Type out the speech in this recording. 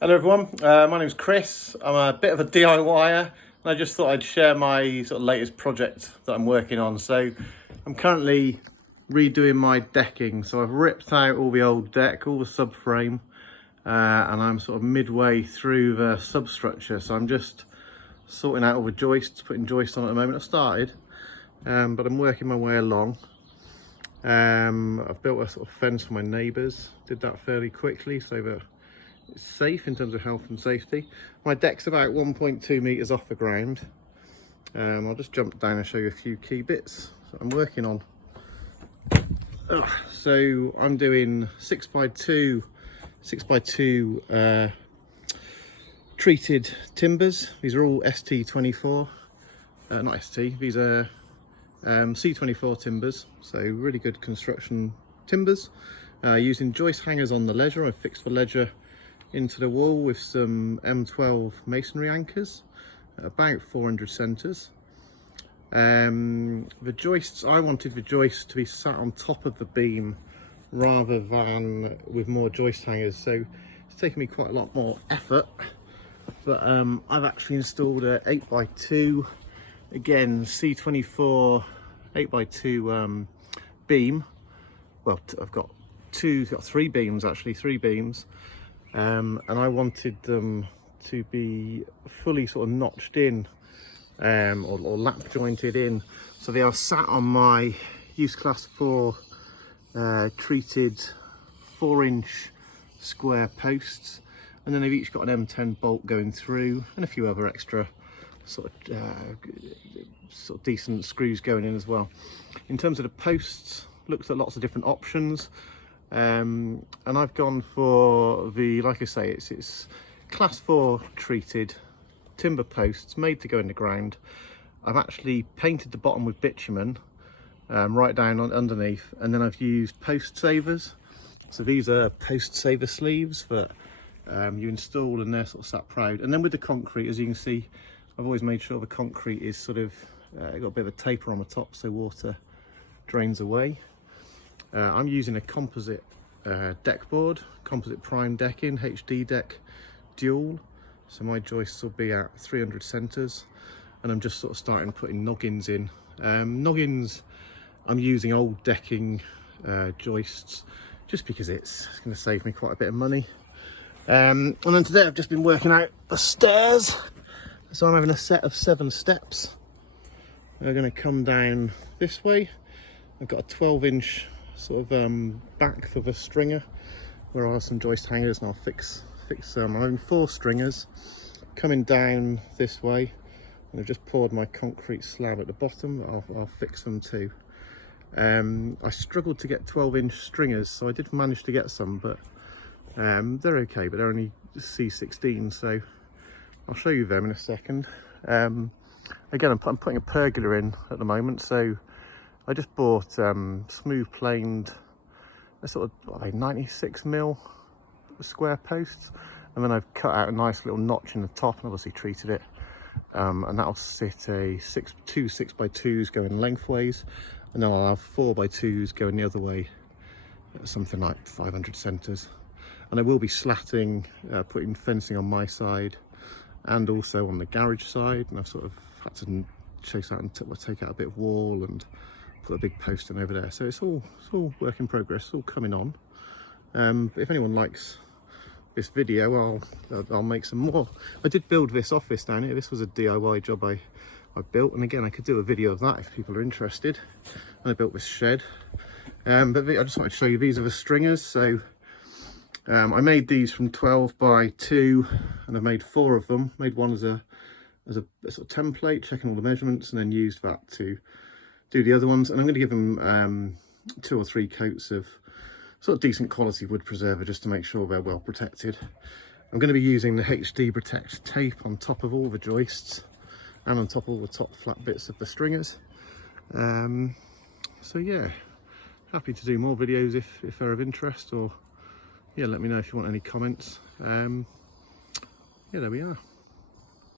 Hello everyone, my name's Chris. I'm a bit of a DIYer and I just thought I'd share my sort of latest project that I'm working on. So I'm currently redoing my decking. So I've ripped out all the old deck, all the subframe, and I'm sort of midway through the substructure. So I'm just sorting out all the joists, putting joists on at the moment. I've started, but I'm working my way along. I've built a sort of fence for my neighbours, did that fairly quickly so that it's safe in terms of health and safety. My deck's about 1.2 metres off the ground. I'll just jump down and show you a few key bits that I'm working on. So I'm doing 6x2 treated timbers. These are all ST24, not ST, these are C24 timbers, so really good construction timbers. Using joist hangers on the ledger. I've fixed the ledger into the wall with some M12 masonry anchors, about 400 centres. The joists, I wanted the joists to be sat on top of the beam rather than with more joist hangers, so it's taken me quite a lot more effort, but I've actually installed a 8x2, again C24 8x2 beam. Well, I've got three beams actually, and I wanted them to be fully sort of notched in, or lap jointed in, so they are sat on my use class 4 treated 4-inch square posts, and then they've each got an M10 bolt going through and a few other extra sort of decent screws going in as well. In terms of the posts, looked at lots of different options. And I've gone for the, like I say, it's class 4 treated timber posts made to go in the ground. I've actually painted the bottom with bitumen right down underneath, and then I've used post savers. So these are post saver sleeves that you install, and they're sort of sat proud. And then with the concrete, as you can see, I've always made sure the concrete is sort of got a bit of a taper on the top so water drains away. I'm using a composite deck board, composite prime decking, HD deck dual. So my joists will be at 300 centres, and I'm just sort of starting putting noggins in. Noggins, I'm using old decking joists just because it's going to save me quite a bit of money. And then today I've just been working out the stairs. So I'm having a set of 7 steps. They're going to come down this way. I've got a 12-inch sort of back for the stringer where I have some joist hangers, and I'll fix I'm having 4 stringers coming down this way, and I've just poured my concrete slab at the bottom. I'll fix them too. I struggled to get 12-inch stringers, so I did manage to get some, but they're okay, but they're only C16, so I'll show you them in a second. Again, I'm putting a pergola in at the moment, so I just bought smooth planed, a sort of 96mm square posts, and then I've cut out a nice little notch in the top and obviously treated it, and that'll sit two 6x2s going lengthways, and then I'll have 4x2s going the other way at something like 500 centres. And I will be slatting, putting fencing on my side and also on the garage side, and I've sort of had to chase out and take out a bit of wall and put a big post in over there. So it's all work in progress, it's all coming on. But if anyone likes this video, I'll make some more. I did build this office down here. This was a DIY job I built, and again I could do a video of that if people are interested. And I built this shed, but I just wanted to show you, these are the stringers. So I made these from 12x2, and I made 4 of them. Made one as a sort of template, checking all the measurements, and then used that to do the other ones. And I'm going to give them 2 or 3 coats of sort of decent quality wood preserver just to make sure they're well protected. I'm going to be using the HD Protect tape on top of all the joists and on top of all the top flat bits of the stringers. So yeah, happy to do more videos if they're of interest, or yeah, let me know if you want any comments. Yeah, there we are.